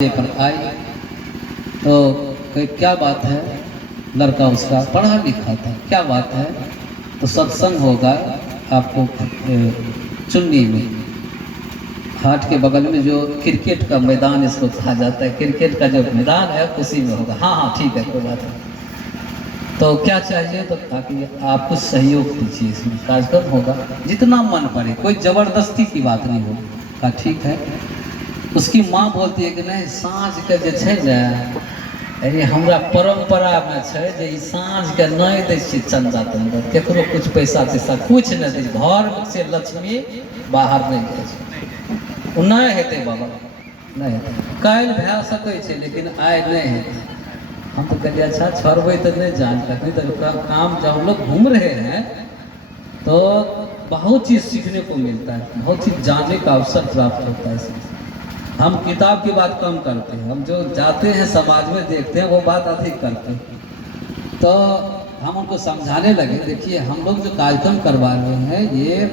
पर आई तो क्या बात है, लड़का उसका पढ़ा लिखा था, क्या बात है, तो सत्संग होगा आपको चुन्नी में, हाट के बगल में जो क्रिकेट का मैदान इसको कहा जाता है, क्रिकेट का जो मैदान है उसी में होगा। हाँ हाँ ठीक है, कोई बात नहीं। तो क्या चाहिए, तो ताकि आप कुछ सहयोग दीजिए, इसमें कार्यक्रम होगा जितना मन पड़े, कोई ज़बरदस्ती की बात नहीं होगी। कहा ठीक है। उसकी माँ बोलती है कि नहीं, साँझ के जे छै ने, अरे हमरा परंपरा में छै जे साँझ के नहीं दै छियै चंदा तंदा, केकरो कुछ पैसा तैसा कुछ नहीं दै, घर से लक्ष्मी बाहर नहीं जाइ छै। नहीं हेतै बाबा, नहीं हेतै, काल्हि भए सकै छै लेकिन आइ नहीं हेतै। हम तो कहलिए अच्छा छोड़बै तो नहीं जान रखनी, तो काम जब हम लोग घूम रहे हैं तो बहुत चीज़ सीखने को मिलता है, बहुत चीज़ जानने का अवसर प्राप्त होता है इसमें। हम किताब की बात कम करते हैं, हम जो जाते हैं समाज में देखते हैं वो बात अधिक करते हैं। तो हम उनको समझाने लगे, देखिए हम लोग जो कार्यक्रम करवा रहे हैं ये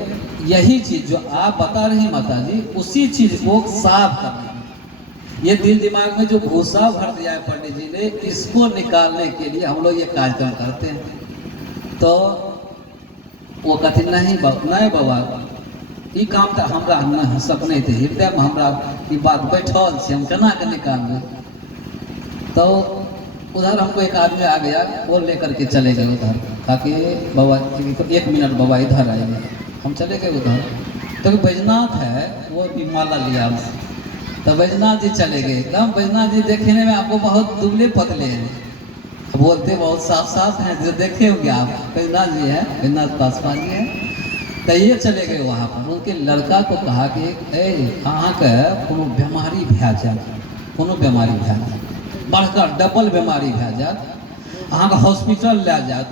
यही चीज़ जो आप बता रही माता जी, उसी चीज़ को साफ करना है। ये दिल दिमाग में जो भूसा भर दिया है पंडित जी ने, इसको निकालने के लिए हम लोग ये कार्यक्रम करते हैं। तो वो कहते नहीं बाबा, ई काम तो हमरा सपने थे, हृदय में हमरा ई बात बैठल से, हम केना के निकालबे। तो उधर हमको एक आदमी आ गया, वो लेकर के चले गए उधर, ताकि बाबा 1 मिनट बाबा इधर आएंगे। हम चले गए उधर, तो बैजनाथ है वो भी माला लिया हमसे, तो बैजनाथ जी चले गए एकदम। बैजनाथ जी देखने में आपको बहुत दुबले पतले हैं, बोलते बहुत साफ साफ हैं, जो देखे होंगे आप, बैजनाथ जी हैं, बैजनाथ पासवान जी हैं। तो ये चले गए वहाँ पर, उनके लड़का को कहा कि अहाँ के कोनो बीमारी भए जाए, कोनो बीमारी भए जाए, बढ़कर डबल बीमारी भए जाए, अहाँ के हॉस्पिटल ले जाए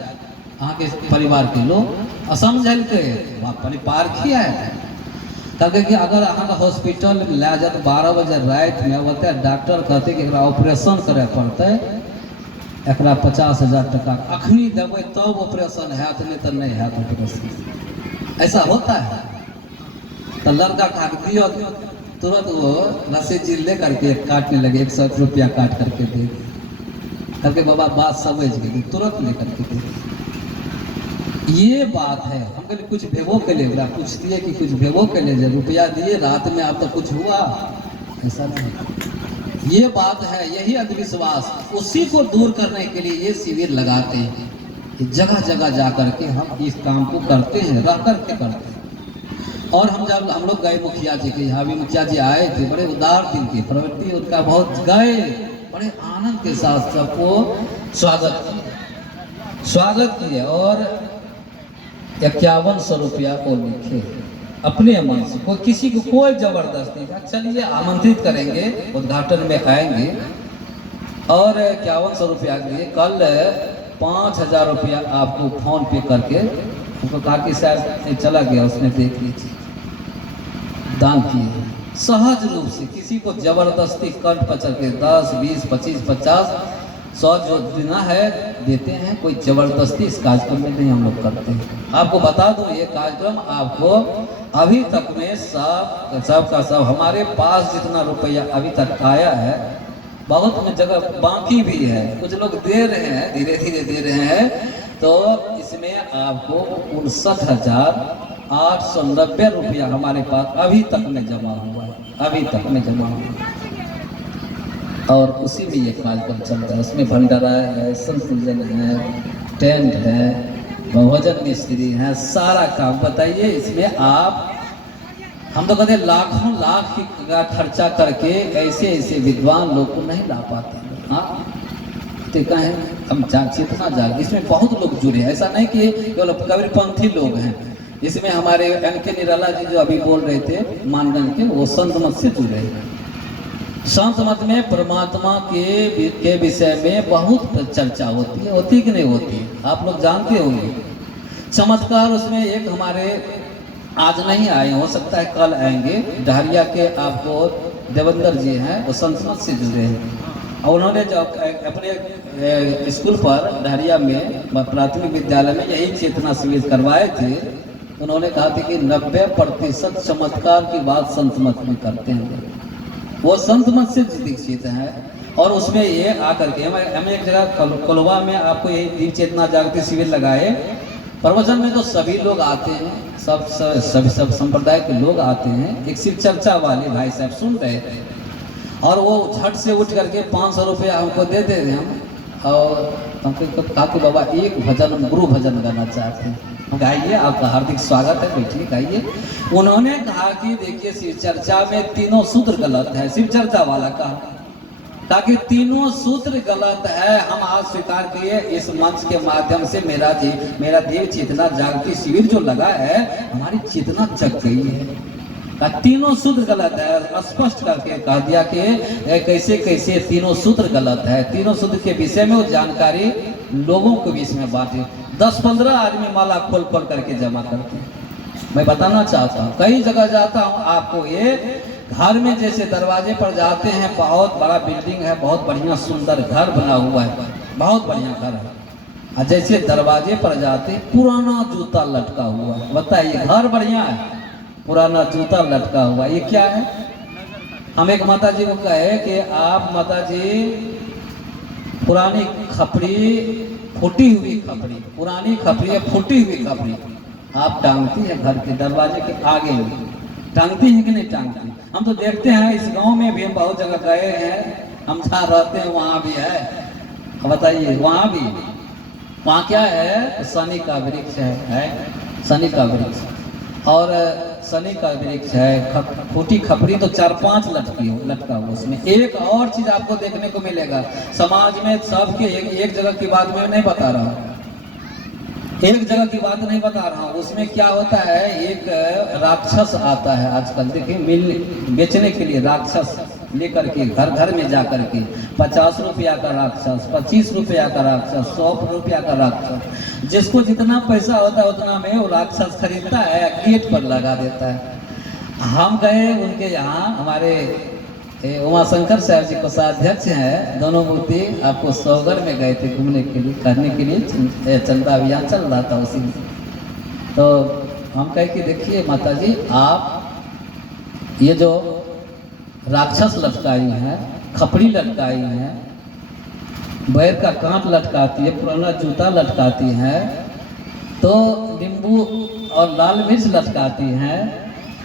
अहाँ के परिवार के लोग। असमझलकै परिवार किया है, कहलकै कि अगर अहाँ के हॉस्पिटल ले जाए 12 बजे रात में, ओतऽ डॉक्टर कहते कि एकरा ऑपरेशन करे पड़तै, एकरा 50,000 टका अखनी देबै तब ऑपरेशन हैत, नहीं तो नहीं हैत ऑपरेशन। ऐसा होता है। तो लड़का काट दिया, तुरंत वो रसीद जी ले करके काटने लगे, 100 रुपया काट करके दे करके, बाबा बात समझ गए, तुरंत लेकर के दे। ये बात है। हम कहते कुछ भेबो के लिए कुछ दिए कि कुछ भेबो के लिए रुपया दिए रात में, आप तो कुछ हुआ, ऐसा नहीं। ये बात है, यही अंधविश्वास, उसी को दूर करने के लिए ये शिविर लगाते हैं कि जगह जगह जा करके हम इस काम को करते हैं, रह करके करते हैं। और हम जब हम लोग गए मुखिया जी के यहाँ भी, मुखिया जी आए थे, बड़े उदार दिल की प्रवृत्ति उनका, बहुत गए बड़े आनंद के साथ सबको स्वागत किए और 5100 रुपया को लिखे अपने मन से, कोई किसी को कोई जबरदस्ती का, चलिए आमंत्रित करेंगे, उद्घाटन में आएंगे। और 5100 रुपया के लिए कल 5000 रुपया आपको फोन पे करके, उसको कहा कि शायद चला गया, उसने देख लीजिए, दान किए सहज रूप से, किसी को जबरदस्ती कंठ पचर के 10, 20, 25, 50, 100 जो देना है देते हैं, कोई जबरदस्ती इस कार्यक्रम में नहीं हम लोग करते हैं। आपको बता दूं, ये कार्यक्रम आपको अभी तक में सब का सब हमारे पास जितना रुपया अभी तक आया है, बहुत जगह बाकी भी है, कुछ लोग दे रहे हैं, धीरे धीरे दे रहे हैं। तो इसमें आपको 59,890 रुपया हमारे पास अभी तक में जमा हुआ है, अभी तक में जमा हुआ है। और उसी में ये कार्यक्रम चल रहा है, उसमें भंडारा है, संपूजन है, टेंट है, भोजन मिस्त्री है, सारा काम। बताइए इसमें आप, हम तो कहते हैं लाखों लाख का खर्चा करके ऐसे ऐसे विद्वान लोग को नहीं ला पाते। हाँ तो कहें हम चेतना जाग, इसमें बहुत लोग जुड़े हैं, ऐसा नहीं कि केवल कबीरपंथी लोग हैं। इसमें हमारे NK निराला जी जो अभी बोल रहे थे मानगंज के, वो संत मत से जुड़े हैं। संत मत में परमात्मा के विषय में बहुत चर्चा होती कि नहीं होती, आप लोग जानते होंगे। चमत्कार उसमें एक हमारे आज नहीं आए, हो सकता है कल आएंगे, डहरिया के आपको देवेंद्र जी हैं, वो संत मत से जुड़े हैं। और उन्होंने जब अपने स्कूल पर डहरिया में प्राथमिक विद्यालय में यही चेतना शिविर करवाए थे, उन्होंने कहा था कि 90% चमत्कार की बात संत मत में करते हैं। वो संत मत से दीक्षित है। और उसमें ये आकर के हम एक जगह कोलवा में आपको ये दीप चेतना जागृति शिविर लगाए। प्रवचन में तो सभी लोग आते हैं, सब संप्रदाय के लोग आते हैं। एक शिव चर्चा वाले भाई साहब सुन रहे थे और वो झट से उठ करके 500 रुपया हमको दे थे हम। और हमको कहा कि बाबा एक भजन गुरु भजन गाना चाहते हैं। गाइए, आपका हार्दिक स्वागत है, बैठिए गाइए। उन्होंने कहा कि देखिए शिव चर्चा में तीनों सूत्र गलत है। शिव चर्चा वाला कहा कि तीनों सूत्र गलत है। हम आज स्वीकार किए इस मंच के माध्यम से मेरा देव चेतना जागृति शिविर जो लगा है, हमारी चेतना जग गई है। तीनों सूत्र गलत है, स्पष्ट करके कह दिया कि कैसे कैसे तीनों सूत्र गलत है। तीनों सूत्र के विषय में वो जानकारी लोगों के बीच में बांटे। 10-15 आदमी माला खोल खोल करके जमा करते हैं। मैं बताना चाहता हूँ, कई जगह जाता हूँ आपको, ये घर में जैसे दरवाजे पर जाते हैं, बहुत बड़ा बिल्डिंग है, बहुत बढ़िया सुंदर घर बना हुआ है, बहुत बढ़िया घर है, और जैसे दरवाजे पर जाते पुराना जूता लटका हुआ है। बताइए, घर बढ़िया है, पुराना जूता लटका हुआ, ये क्या है? हम एक माता जी को कहे कि आप माता जी पुरानी खपड़ी, फूटी हुई खपड़ी, पुरानी खपड़ी है, फूटी हुई खपड़ी आप टांगती है घर के दरवाजे के आगे में, टांगती है कि नहीं टांगती? हम तो देखते हैं इस गांव में भी, हम बहुत जगह गए हैं, हम जहाँ रहते हैं वहाँ भी है। बताइए, वहाँ भी, वहाँ क्या है? शनि का वृक्ष है, शनि का वृक्ष, और शनि का वृक्ष है, फूटी खपड़ी तो 4-5 लटका हुआ उसमें। एक और चीज आपको देखने को मिलेगा समाज में, सबके एक जगह की बात मैं नहीं बता रहा हूँ, एक जगह की बात नहीं बता रहा हूँ। उसमें क्या होता है, एक राक्षस आता है आजकल, देखिए बेचने के लिए राक्षस लेकर के घर घर में जा करके 50 रुपया का राक्षस, 25 रुपया का राक्षस, 100 रुपया का राक्षस, जिसको जितना पैसा होता है उतना में वो राक्षस खरीदता है, गेट पर लगा देता है। हम गए उनके यहाँ, हमारे उमाशंकर साहब जी कोषाध्यक्ष हैं, दोनों मूर्ति आपको सौगर में गए थे घूमने के लिए, करने के लिए चंदा अभियान चल रहा था उसी में। तो हम कहे कि देखिए माता जी, आप ये जो राक्षस लटकाई है, खपड़ी लटकाई है, बैर का कांट लटकाती है, पुराना जूता लटकाती है, तो नींबू और लाल मिर्च लटकाती हैं,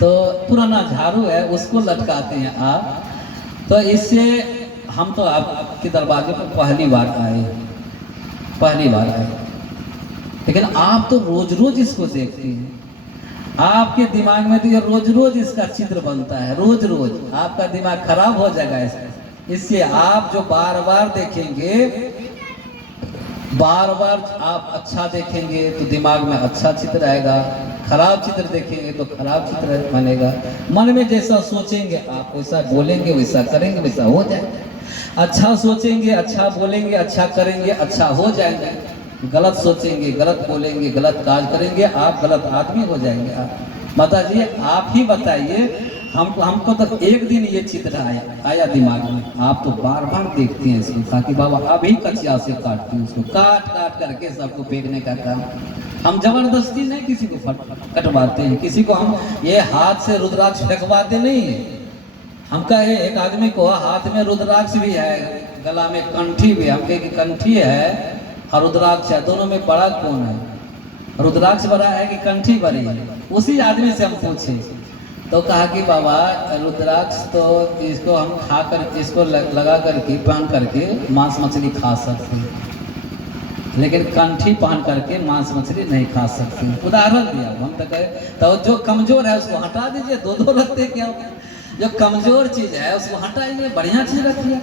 तो पुराना झाड़ू है उसको लटकाते हैं आप। तो इससे हम तो आपके दरवाजे पर पहली बार आए, लेकिन आप तो रोज रोज इसको देखते हैं। आपके दिमाग में तो ये रोज रोज इसका चित्र बनता है, रोज रोज आपका दिमाग खराब हो जाएगा इससे। आप जो बार बार देखेंगे, बार बार आप अच्छा देखेंगे तो दिमाग में अच्छा चित्र आएगा, खराब चित्र देखेंगे तो खराब चित्र बनेगा। मन में जैसा सोचेंगे आप वैसा बोलेंगे, वैसा करेंगे, वैसा हो जाएगा। अच्छा सोचेंगे, अच्छा बोलेंगे, अच्छा करेंगे, अच्छा हो जाएंगे। गलत सोचेंगे, गलत बोलेंगे, गलत काज करेंगे, आप गलत आदमी हो जाएंगे। आप माता जी, आप ही बताइए, हमको तो एक दिन ये चित्र आया दिमाग में, आप तो बार बार देखते हैं इसको, ताकि बाबा अभी कचिया से काटते हैं उसको, काट करके सबको फेंकने का काम। हम जबरदस्ती नहीं किसी को कटवाते हैं, किसी को हम ये हाथ से रुद्राक्ष फेंकवाते नहीं है। हम कहे एक आदमी को हाथ में रुद्राक्ष भी है, गला में कंठी भी, हम कहे कि कंठी है और रुद्राक्ष है, दोनों में बड़ा कौन है? रुद्राक्ष बड़ा है कि कंठी बड़ी है? उसी आदमी से हम पूछे तो कहा कि बाबा रुद्राक्ष तो इसको हम खाकर, इसको लगा करके पहन करके मांस मछली खा सकते हैं, लेकिन कंठी पहन करके मांस मछली नहीं खा सकते। उदाहरण दिया। हम तो कहे तो जो कमजोर है उसको हटा दीजिए, दो रखते क्या? जो कमजोर चीज है उसको हटाइए, बढ़िया चीज रखिए।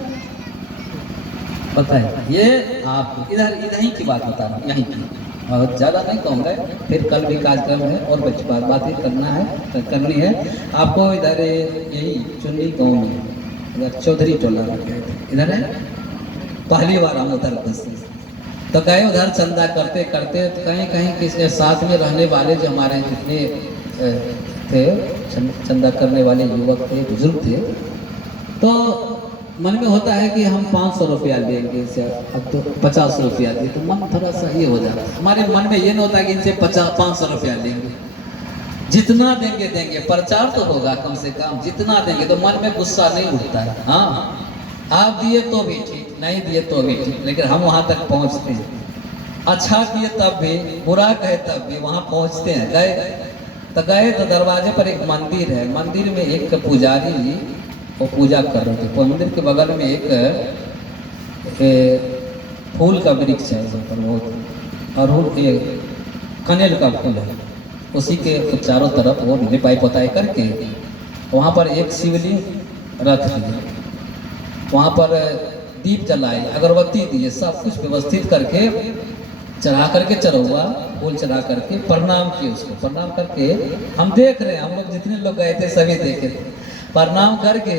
बताइए, ये आप इधर ही की बात बता रहा हूँ, यहीं की, और ज़्यादा नहीं कहूँगा, फिर कल भी कार्यक्रम है और बातें करना है, करनी है आपको। इधर यही चुन्नी गाँव में, इधर चौधरी टोला इधर है, पहली बार हम उधर बसे तो गए, उधर चंदा करते करते तो कहीं किसी साथ में रहने वाले जो हमारे जितने थे चंदा करने वाले युवक थे, बुजुर्ग थे, तो मन में होता है कि हम 500 रुपया लेंगे इनसे, अब तो 50 रुपया दे, तो मन थोड़ा सा ये हो जाता है। हमारे मन में ये नहीं होता कि इनसे 500 रुपया लेंगे, जितना देंगे देंगे, प्रचार तो होगा कम से कम, जितना देंगे तो मन में गुस्सा नहीं उठता है। हाँ, आप दिए तो भी ठीक, नहीं दिए तो भी ठीक, लेकिन हम वहाँ तक पहुँचते हैं। अच्छा किए तब भी, बुरा कहे तब भी वहाँ पहुँचते हैं। गए तो दरवाजे पर एक मंदिर है, मंदिर में एक पुजारी जी वो पूजा कर रहे थे। मंदिर के बगल में एक फूल का वृक्ष है ऊपर बहुत, और कनेल का फूल है, उसी के चारों तरफ वो लिपाई पोताई करके वहाँ पर एक शिवलिंग रख दिए, वहाँ पर दीप जलाए, अगरबत्ती दिए, सब कुछ व्यवस्थित करके चढ़ा करके चढ़ौआ फूल चढ़ा करके प्रणाम किए। उसको प्रणाम करके हम देख रहे हैं, हम लोग जितने लोग गए थे सभी देखे थे। प्रणाम करके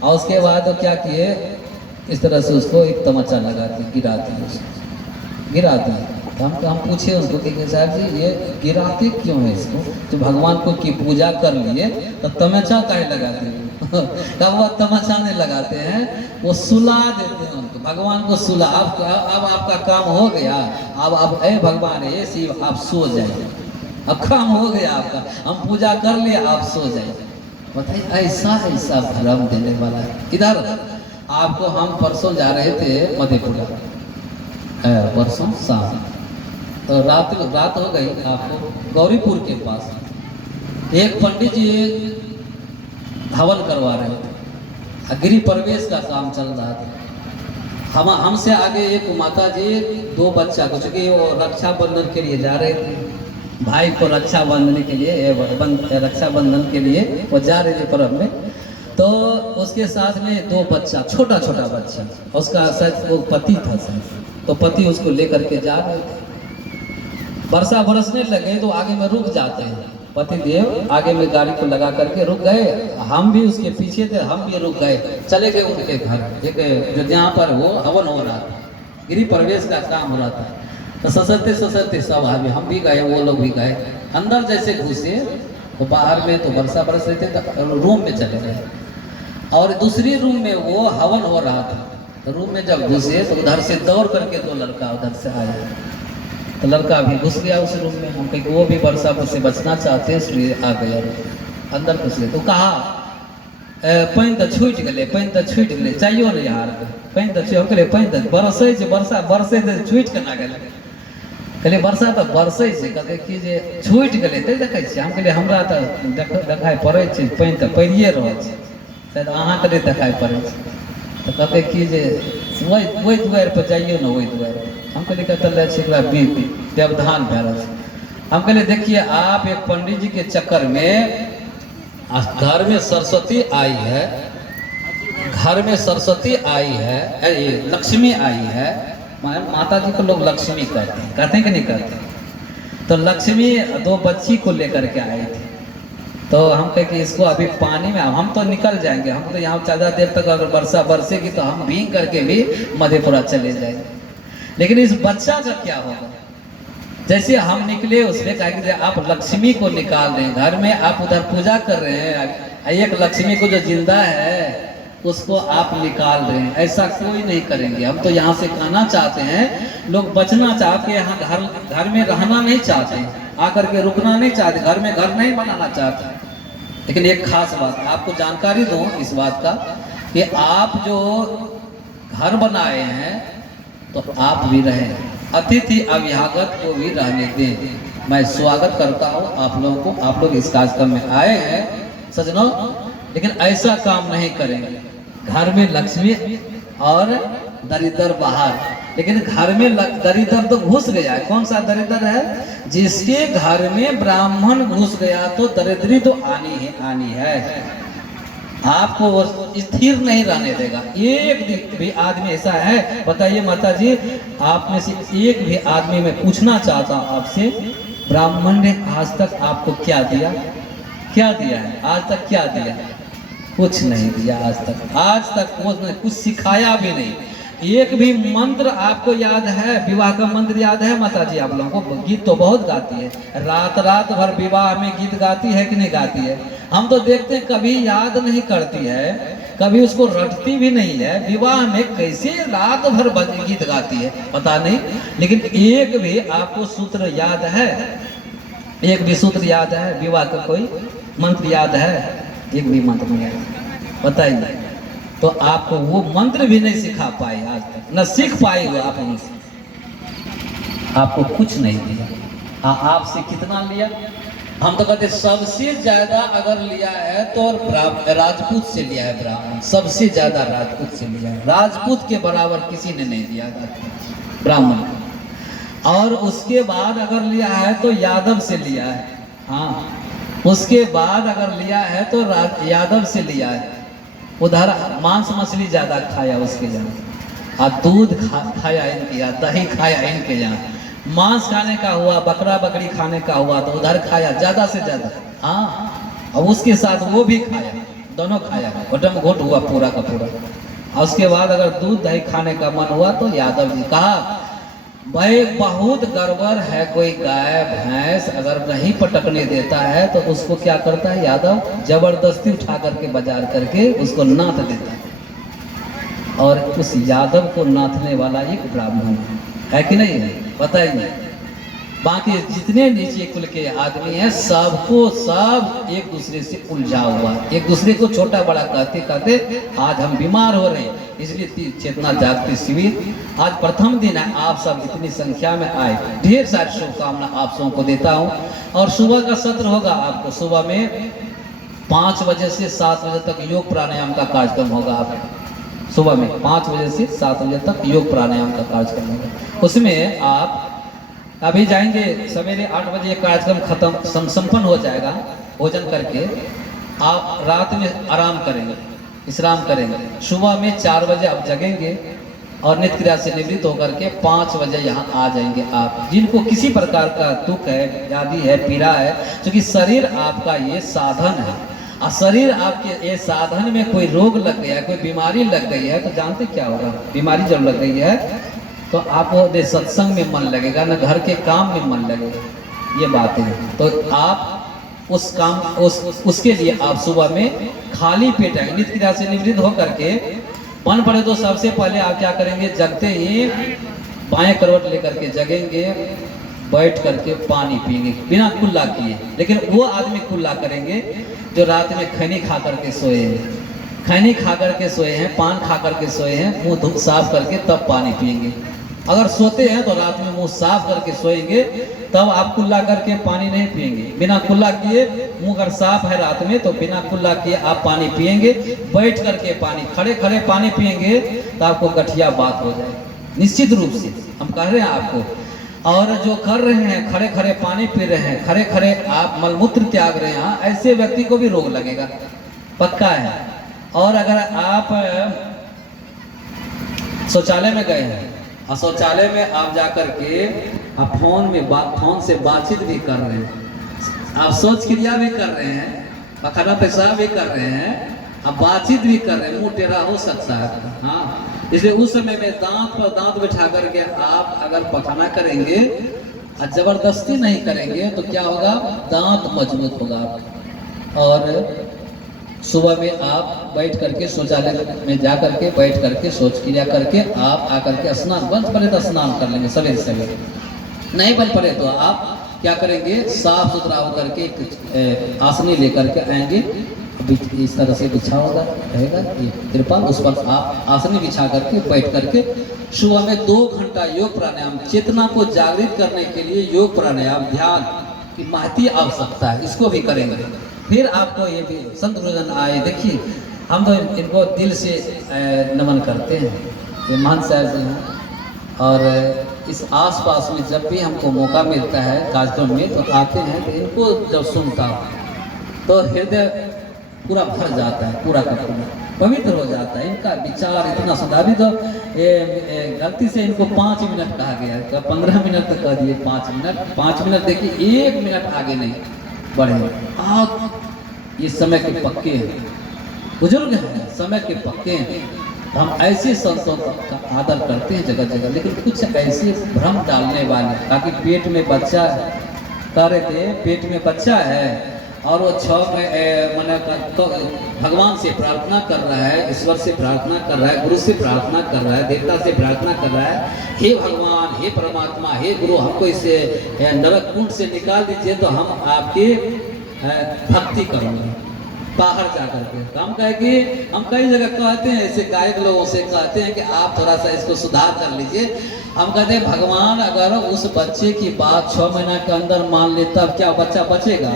और उसके बाद क्या किए, इस तरह से उसको एक तमचा लगा के गिरा दिए, उसको गिरा दिए। तो हम पूछे उसको कि साहब जी ये गिराते क्यों है इसको, तो भगवान को की पूजा कर लिए तो तमचा काहे लगाते हैं? कब वो तमचा नहीं लगाते हैं, वो सुला देते हैं उनको, भगवान को सुला। अब आपका काम हो गया, अब ए भगवान ए शिव आप सो जाइए, अब काम हो गया आपका, हम पूजा कर लिए आप सो जाइए। बताइए ऐसा ऐसा भ्रम देने वाला है। इधर आपको हम परसों जा रहे थे मधेपुरा, परसों शाम, तो रात हो गई आपको गौरीपुर के पास एक पंडित जी हवन करवा रहे थे, गिरी प्रवेश का काम चल रहा था। हमसे आगे एक माता जी दो बच्चा को, चूँकि वो रक्षाबंधन के लिए जा रहे थे, भाई को रक्षाबंधन के लिए रक्षाबंधन के लिए वो जा रहे थे पर्व में, तो उसके साथ में दो बच्चा, छोटा छोटा बच्चा, उसका शायद वो पति था शायद, तो पति उसको लेकर के जा रहे थे। वर्षा बरसने लगे तो आगे में रुक जाते हैं, पति देव आगे में गाड़ी को लगा करके रुक गए, हम भी उसके पीछे थे, हम भी रुक गए, चले गए उनके घर, एक जहाँ पर वो हवन हो रहा था, गिरी प्रवेश का काम हो रहा था। तो ससरते ससरते सब आगे, हम भी गए, वो लोग भी गए। अंदर जैसे घुसे तो बाहर में तो वर्षा बरस रहे थे, तो रूम में चले गए, और दूसरी रूम में वो हवन हो रहा था। तो रूम में जब घुसे तो उधर से दौड़ करके दो लड़का उधर से आया, तो लड़का भी घुस गया उस रूम में। हम कहीं वो भी वर्षा से बचना चाहते हैं इसलिए आ गया अंदर घुस गए। तो कहा पानी तो छूट गए, पानी तो छूट गए, चाहिए नहीं यार पानी तो छूट, हम कहले पानी तो बरसे वर्षा बरसे छूट के ना गए, कहले वर्षा तो बरसे कहते कि जे छूट गए तो देखे छी, हम कहले हमरा तो देखाई पड़े छै, पानी तो पड़िए रहे छै, शायद अहाँ के देखाई पड़े छै। तो कहते कि जे वही दुआर पर जाइए ना, वही दुआर। हम कहलिए कहते व्यवधान भै रहा है। हम कहलिए देखिए आप एक पंडित जी के चक्कर में घर में सरस्वती आई है, घर में सरस्वती आई है, लक्ष्मी आई है, माता जी को लोग लक्ष्मी कहते हैं कि नहीं कहते? तो लक्ष्मी दो बच्ची को लेकर के आई थी। तो हम कहे कि इसको अभी पानी में हम तो निकल जाएंगे, हम तो यहाँ ज़्यादा देर तक अगर वर्षा बरसेगी तो हम भीग करके भी मधेपुरा चले जाएंगे, लेकिन इस बच्चा का क्या होगा? जैसे हम निकले उसमें कहा कि आप लक्ष्मी को निकाल दें, घर में आप उधर पूजा कर रहे हैं, एक लक्ष्मी को जो जिंदा है उसको आप निकाल रहे हैं, ऐसा कोई नहीं करेंगे। हम तो यहाँ से कहना चाहते हैं, लोग बचना चाहते हैं, यहाँ घर में रहना नहीं चाहते, आकर के रुकना नहीं चाहते, घर में घर नहीं बनाना चाहते। लेकिन एक खास बात आपको जानकारी दूं इस बात का कि आप जो घर बनाए हैं तो आप भी रहें, अतिथि अभ्यागत को भी रहने दें। मैं स्वागत करता हूं आप लोगों को, आप लोग इस कार्यक्रम में आए हैं सजनों, लेकिन ऐसा काम नहीं करेंगे। घर में लक्ष्मी और दरिद्र बाहर, लेकिन घर में दरिद्र तो घुस गया। कौन सा दरिद्र है? जिसके घर में ब्राह्मण घुस गया तो दरिद्री तो आनी है। आपको वो स्थिर नहीं रहने देगा। एक भी आदमी ऐसा है, बताइए माता जी, आप में से एक भी आदमी मैं पूछना चाहता हूँ आपसे, ब्राह्मण ने आज तक आपको क्या दिया? क्या दिया है आज तक? क्या दिया? कुछ नहीं दिया आज तक वो कुछ सिखाया भी नहीं। एक भी मंत्र आपको याद है? विवाह का मंत्र याद है माता जी आप लोगों को? गीत तो बहुत गाती है, रात भर विवाह में गीत गाती है कि नहीं गाती है? हम तो देखते हैं कभी याद नहीं करती है, कभी उसको रटती भी नहीं है। विवाह में कैसे रात भर गीत गाती है पता नहीं, लेकिन एक भी आपको सूत्र याद है? एक भी सूत्र याद है? विवाह का कोई मंत्र याद है? एक भी मंत्र नहीं याद, बताइए। तो आपको वो मंत्र भी नहीं सिखा पाए आज तक, न सीख पाए हो आप उनसे। आपको कुछ नहीं दिया। आपसे कितना लिया? हम तो कहते सबसे ज्यादा अगर लिया है तो राजपूत से लिया है, ब्राह्मण सबसे ज्यादा राजपूत से लिया है। राजपूत के बराबर किसी ने नहीं दिया ब्राह्मण। और उसके बाद अगर लिया है तो यादव से लिया है। हाँ, उसके बाद अगर लिया है तो यादव से लिया है। उधर मांस मछली ज्यादा खाया उसके यहाँ, और दूध खाया इनके यहाँ, दही खाया इनके यहाँ। मांस खाने का हुआ, बकरा बकरी खाने का हुआ तो उधर खाया ज्यादा से ज्यादा। हाँ, और उसके साथ वो भी खाया, दोनों खाया, घोटम घोट हुआ पूरा का पूरा। और उसके बाद अगर दूध दही खाने का मन हुआ तो यादव जी। कहा भाई बहुत गड़बड़ है, कोई गाय भैंस अगर नहीं पटकने देता है तो उसको क्या करता है यादव? जबरदस्ती उठा करके बाजार करके उसको नाथ देता है। और उस यादव को नाथने वाला एक ब्राह्मण है कि नहीं है? बताइए। बाकी जितने नीचे कुल के आदमी हैं सबको सब एक दूसरे से उलझा हुआ, एक दूसरे को छोटा बड़ा कहते कहते आज हम बीमार हो रहे हैं। इसलिए चेतना जागृति शिविर आज प्रथम दिन है, आप सब इतनी संख्या में आए, ढेर सारी शुभकामना आप सबको देता हूँ। और सुबह का सत्र होगा, आपको सुबह में 5 बजे से 7 बजे तक योग प्राणायाम का कार्यक्रम होगा। आप सुबह में 5 बजे से 7 बजे तक योग प्राणायाम का कार्यक्रम होगा। उसमें आप अभी जाएंगे सवेरे 8 बजे कार्यक्रम खत्म संपन्न हो जाएगा। भोजन करके आप रात में आराम करेंगे, विश्राम करेंगे। सुबह में 4 बजे आप जगेंगे और नित्य क्रिया से निवृत्त होकर के 5 बजे यहाँ आ जाएंगे। आप जिनको किसी प्रकार का दुख है, व्याधि है, पीड़ा है, क्योंकि शरीर आपका ये साधन है, और शरीर आपके ये साधन में कोई रोग लग गया है, कोई बीमारी लग गई है, तो जानते क्या होगा? बीमारी जब लग गई है तो आपको सत्संग में मन लगेगा, न घर के काम में मन लगेगा। ये बात है। तो आप उस काम उसके लिए आप सुबह में खाली पेट आएंगे, नित्य क्रिया से निवृत्त होकर के मन पड़े तो सबसे पहले आप क्या करेंगे? जगते ही बाएं करवट लेकर के जगेंगे, बैठ करके पानी पिएंगे बिना कुल्ला किए। लेकिन वो आदमी कुल्ला करेंगे जो रात में खैनी खा करके सोए हैं, खैनी खा करके सोए हैं, पान खा करके सोए हैं, मुंह धुप साफ करके तब पानी पिएंगे। अगर सोते हैं तो रात में मुंह साफ करके सोएंगे, तब आप कुल्ला करके पानी नहीं पिएंगे। बिना कुल्ला किए, मुंह अगर साफ है रात में तो बिना कुल्ला किए आप पानी पिएंगे। बैठ करके पानी, खड़े खड़े पानी पिएंगे तो आपको गठिया बात हो जाएगी निश्चित रूप से, हम कह रहे हैं आपको। और जो कर रहे हैं खड़े खड़े पानी पी रहे हैं, खड़े खड़े आप मलमूत्र त्याग रहे हैं, ऐसे व्यक्ति को भी रोग लगेगा, पक्का है। और अगर आप शौचालय में गए हैं और शौचालय में आप जाकर के आप फोन से बातचीत भी कर रहे हैं, आप शौच क्रिया भी कर रहे हैं, पखाना पेशाब भी कर रहे हैं, आप बातचीत भी कर रहे हैं, मुंह टेढ़ा हो सकता है। हाँ, इसलिए उस समय में दांत पर दांत बिठा करके आप अगर पखाना करेंगे और जबरदस्ती नहीं करेंगे तो क्या होगा? दांत मजबूत होगा। और सुबह में आप बैठ करके शौचालय में जा करके बैठ करके शौच क्रिया करके आप आकर के स्नान, बन पड़े तो स्नान कर लेंगे सवेरे सवेरे, नहीं बन पड़े तो आप क्या करेंगे? साफ सुथरा होकर के आसनी लेकर के आएंगे, इस तरह से बिछा होगा रहेगा ये तिरपाल, उस पर आप आसनी बिछा करके बैठ करके सुबह में 2 घंटा योग प्राणायाम, चेतना को जागृत करने के लिए योग प्राणायाम ध्यान की महती आवश्यकता है, इसको भी करेंगे। फिर आपको ये भी संत गुरुजन आए, देखिए हम तो इनको दिल से नमन करते हैं, ये मान साहब जी हैं। और इस आसपास में जब भी हमको मौका मिलता है कार्यक्रम में तो आते हैं, तो इनको जब सुनता हूँ तो हृदय पूरा भर जाता है, पूरा का पूरा पवित्र हो जाता है। इनका विचार इतना सुंदर। अभी तो गलती से इनको 5 मिनट कहा गया है, 15 मिनट तक कह दिए, 5 मिनट देखिए, 1 मिनट आगे नहीं बढ़े। आप ये समय के पक्के हैं, बुजुर्ग हैं, समय के पक्के हैं। हम ऐसे संतों का आदर करते हैं जगह जगह, लेकिन कुछ ऐसे भ्रम डालने वाले, ताकि पेट में बच्चा है, कह रहे थे पेट में बच्चा है और वो मैंने तो भगवान से प्रार्थना कर रहा है, ईश्वर से प्रार्थना कर रहा है, गुरु से प्रार्थना कर रहा है, देवता से प्रार्थना कर रहा है, हे भगवान, हे परमात्मा, हे गुरु, हमको इस नरक कुंड से निकाल दीजिए तो हम आपकी भक्ति करेंगे बाहर जा करके। तो हम कहे कि हम कई जगह कहते हैं, ऐसे गायक लोगों से कहते हैं कि आप थोड़ा सा इसको सुधार कर लीजिए। हम कहते हैं भगवान अगर उस बच्चे की बात 6 महीना के अंदर मान ले तब क्या बच्चा बचेगा?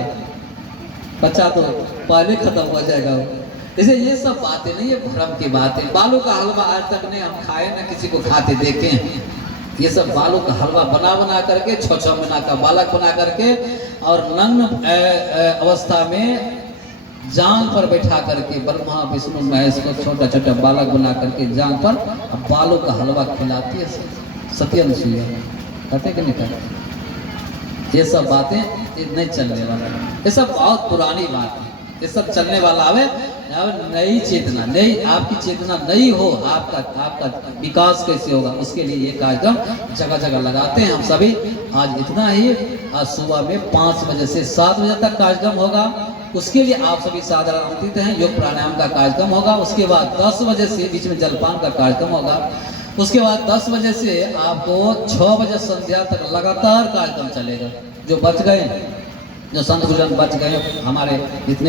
बच्चा तो पहले खत्म हो जाएगा। इसे ये सब बातें नहीं, ये भ्रम की बातें। बालू का हलवा आज तक नहीं हम खाए, ना किसी को खाते देखे। ये सब बालू का हलवा बना बना करके 6-6 महीना का बालक बना करके और नग्न अवस्था में जान पर बैठा करके ब्रह्मा विष्णु महेश को छोटा छोटा बालक बना करके जान पर बालू का हलवा खिलाती है सत्यन सुइया। कहते कि नहीं कहते? ये सब बातें ये नहीं चलने वाला, ये सब बहुत पुरानी बात है। ये सब चलने वाला है नई चेतना, नई आपकी चेतना नई हो, आपका विकास कैसे होगा, उसके लिए ये कार्यक्रम जगह जगह लगाते हैं हम सभी। आज इतना ही, आज सुबह में 5 बजे से 7 बजे तक कार्यक्रम होगा, उसके लिए आप सभी साधारण आमंत्रित हैं। योग प्राणायाम का कार्यक्रम होगा, उसके बाद 10 बजे से बीच में जलपान का कार्यक्रम होगा, उसके बाद 10 बजे से आपको 6 बजे संध्या तक लगातार कार्यक्रम चलेगा। जो बच गए, जो संत भजन बच गए हमारे जितने